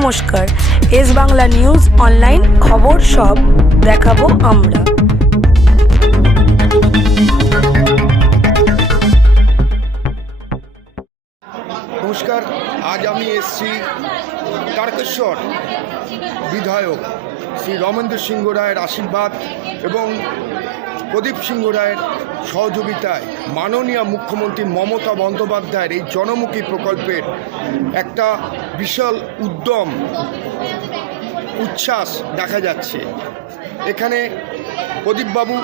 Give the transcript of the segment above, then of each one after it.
নমস্কার, S Bangla news online খবর সব দেখাবো আমরা। নমস্কার, আজ আমি এসেছি তারকেশ্বর বিধায়ক শ্রী রমেন্দ্র সিংহ রায়ের আশীর্বাদ এবং প্রদীপ সিংহ রায়ের সহযোগিতায় মাননীয় মুখ্যমন্ত্রী মমতা বন্দ্যোপাধ্যায়ের এই জনমুখী প্রকল্পের একটা বিশাল উদ্যম উচ্ছ্বাস দেখা যাচ্ছে। এখানে প্রদীপবাবু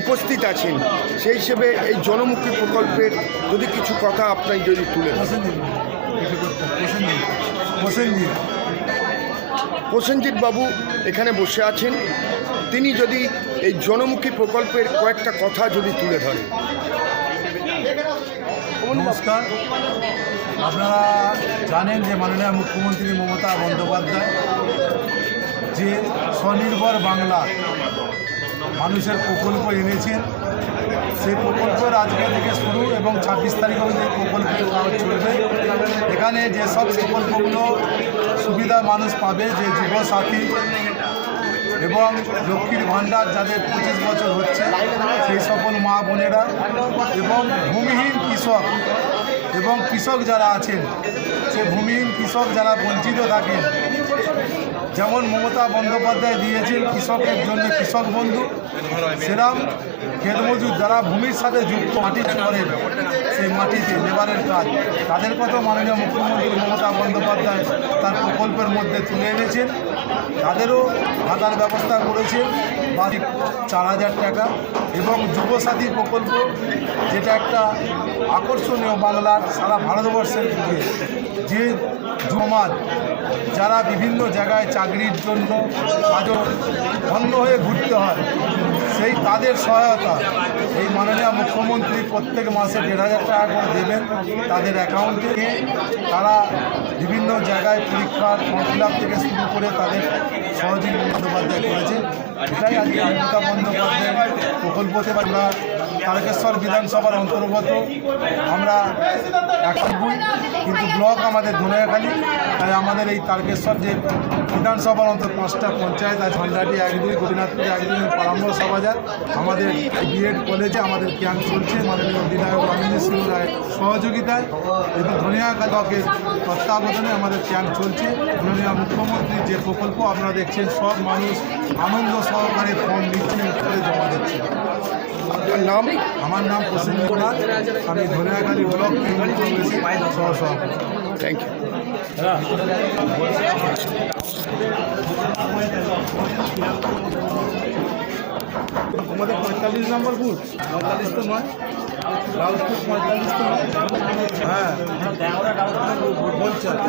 উপস্থিত আছেন, সেই হিসেবে এই জনমুখী প্রকল্পের যদি কিছু কথা আপনার যদি তুলে প্রসেনজিৎ বাবু এখানে বসে আছেন, তিনি যদি এই জনমুখী প্রকল্পের কয়েকটা কথা যদি তুলে ধরেন। নমস্কার, আপনারা জানেন যে মাননীয় মুখ্যমন্ত্রী মমতা বন্দ্যোপাধ্যায় যে স্বনির্ভর বাংলা মানুষের প্রকল্প এনেছেন, সেই প্রকল্পের আজকে থেকে শুরু এবং 26 তারিখ অবধি প্রকল্পের কাজ চলবে। এখানে যেসব প্রকল্পগুলো সুবিধা মানুষ পাবে, যে যুবসাথী এবং লক্ষ্মীর ভাণ্ডার যাদের 25 বছর হচ্ছে সেই সকল মা বোনেরা, এবং ভূমিহীন কৃষক এবং কৃষক যারা আছেন, সে ভূমিহীন কৃষক যারা বঞ্চিত থাকেন, যেমন মমতা বন্দ্যোপাধ্যায় দিয়েছেন কৃষকের জন্য কৃষক বন্ধু, সেরাম ক্ষেতমজুর যারা ভূমির সাথে যুক্ত, মাটি করেন সেই মাটিতে লেবারের কাজ, তাদের কথা মাননীয় মুখ্যমন্ত্রী মমতা বন্দ্যোপাধ্যায় তার প্রকল্পের মধ্যে তুলে এনেছেন। তাদেরও ভাতার ব্যবস্থা করেছেন বার্ষিক 4000 টাকা, এবং যুবসাথী প্রকল্প, যেটা একটা আকর্ষণীয় বাংলার সারা ভারতবর্ষের দিকে যে সমাজ যারা বিভিন্ন জায়গায় চাকরির জন্য আজও অন্য হয়ে ঘুরতে হয়, সেই তাদের সহায়তা এই মাননীয় মুখ্যমন্ত্রী প্রত্যেক মাসে 1500 টাকা করে দেবেন তাদের অ্যাকাউন্টে। তারা বিভিন্ন জায়গায় পরীক্ষার ফর্ম ফিল আপ থেকে শুরু করে তাদের সহযোগী বন্দ্যোপাধ্যায় করেছেন। এটাই আজকে মমতা বন্দ্যোপাধ্যায়ের প্রকল্পতে আমরা তারকেশ্বর বিধানসভার অন্তর্গত আমরা 91, কিন্তু ব্লক আমাদের ধনিয়াখালী, তাই আমাদের এই তারকেশ্বর যে বিধানসভার অন্তর 5টা পঞ্চায়েত আছে, ঝঞ্ঝাটি 1-2, গোপীনাথপুর 1-2, পরামর্শ বাজার, আমাদের বিএড কলেজে আমাদের ক্যাম্প চলছে মাননীয় বিধায়ক রমেন্দ্র সিংহ রায়ের সহযোগিতায়, এবং ধনিয়াখালী ব্লকের তত্ত্বাবধানে আমাদের ক্যাম্প চলছে। মাননীয় মুখ্যমন্ত্রীর যে প্রকল্প আপনারা দেখছেন, সব মানুষ আনন্দ সহকারে ফর্ম নিচ্ছেন, করে জমা দিচ্ছে। নাম? আমার নাম প্রসেনজিৎ নাথ, আমি ধনিয়াখালী ব্লক কংগ্রেসের সহসভাপতি। Thank you. আমাদের 45 নম্বর বুথ, 45 তো নয়, রাউতপুর 45 তো নয়, হ্যাঁ, পঞ্চায়েত